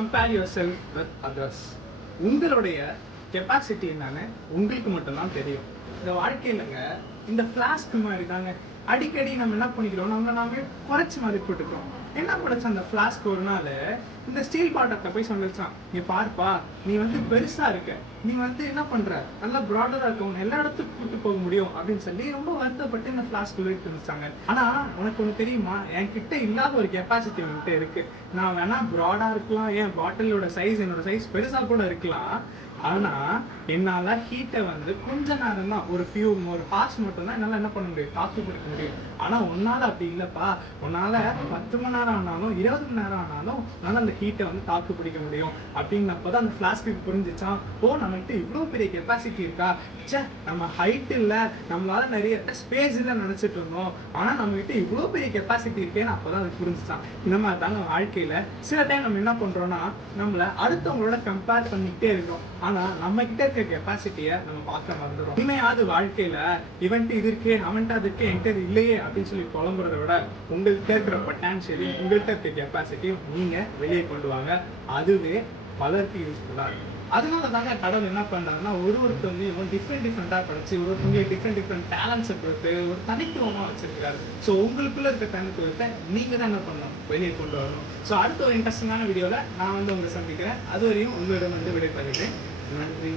Compare your self with others. உங்களுடைய capacity என்னன்னு உங்களுக்கு மட்டும்தான் தெரியும். இந்த வாழ்க்கையிலங்க இந்த ஃப்ளாஸ்க் மாதிரி தாங்க அடிக்கடி நம்ம என்ன பண்ணிக்கிறோம், நம்ம நாமே குறைச்சி மதிப்பிட்டுக்கிறோம். என்ன பண்ணுச்சு அந்த ஃப்ளாஸ்க் ஒரு நாள் இந்த ஸ்டீல் பாட்டத்தை போய் சொல்லிச்சான், நீ பார்ப்பா நீ பெருசா இருக்க, நீ என்ன பண்ற, நல்லா ப்ராடரா இருக்க, உன்னை எல்லா இடத்துக்கும் கூட்டு போக முடியும் அப்படின்னு சொல்லி ரொம்ப வருத்தப்பட்டு இந்த ஃப்ளாஸ்க் சொல்லிட்டு இருந்துச்சாங்க. ஆனா உனக்கு ஒண்ணு தெரியுமா, என்கிட்ட இல்லாத ஒரு கெப்பாசிட்டி உன்கிட்ட இருக்கு. நான் வேணா ப்ராடா இருக்கலாம், என் பாட்டிலோட சைஸ் என்னோட சைஸ் பெருசா கூட இருக்கலாம். ஆனா என்னால ஹீட்டை கொஞ்ச நேரம் தான், ஒரு ஹார்ஸ் மட்டும் தான் என்னால என்ன பண்ண முடியும், தாக்கு பிடிக்க முடியும். ஆனா உன்னால அப்படி இல்லப்பா, உன்னால 10 மணி நேரம் ஆனாலும் 20 மணி நேரம் ஆனாலும் உன்னால அந்த ஹீட்டை தாக்கு பிடிக்க முடியும். அப்படின்னப்பதான் அந்த ஃபிளாஸ்க்கு புரிஞ்சிச்சான், ஓ நம்மகிட்ட இவ்வளவு பெரிய கெப்பாசிட்டி இருக்கா, சே நம்ம ஹைட் இல்ல, நம்மளால நிறைய ஸ்பேஸ் இல்ல நினைச்சிட்டு இருந்தோம், ஆனா நம்ம கிட்ட இவ்வளவு பெரிய கெப்பாசிட்டி இருக்கேன்னு அப்பதான் அது புரிஞ்சுச்சான். இந்த மாதிரி தாங்க வாழ்க்கையில சில டைம் நம்ம என்ன பண்றோம்னா, நம்மள அடுத்தவங்களோட கம்பேர் பண்ணிக்கிட்டே இருக்கோம். ஆனா நம்ம கிட்ட இருக்க கெப்பாசிட்டியை நம்ம பார்க்க மறந்துடும். இனிமையாவது வாழ்க்கையில இவன்ட்டு இது இருக்கே, அவன்ட்டு அது இருக்கே, என்கிட்ட இது இல்லையே அப்படின்னு சொல்லி புலம்புறத விட உங்கள்கிட்ட இருக்கிற பொட்டான்சியலையும் உங்கள்கிட்ட இருக்க கெப்பாசிட்டியும் நீங்க வெளியே கொண்டு வாங்க. அதுவே பலருக்கு யூஸ்ஃபுல்லா இருக்கும். அதனால தாங்க கடவுள் என்ன பண்றாருன்னா, ஒருத்தவங்களையும் டிஃப்ரெண்டா படைச்சு, ஒருத்தவங்களுக்கு டிஃப்ரெண்ட் டேலண்ட்ஸை கொடுத்து ஒரு தனித்துவமா வச்சிருக்காரு. ஸோ உங்களுக்குள்ள இருக்க தனித்துவத்தை நீங்க தான் என்ன பண்ணணும், வெளியே கொண்டு வரணும். ஸோ அடுத்த ஒரு இன்ட்ரெஸ்டிங்கான வீடியோல நான் உங்களை சந்திக்கிறேன். அது வரையும் உங்களிடம் விடைபெறுகிறேன். நன்றி.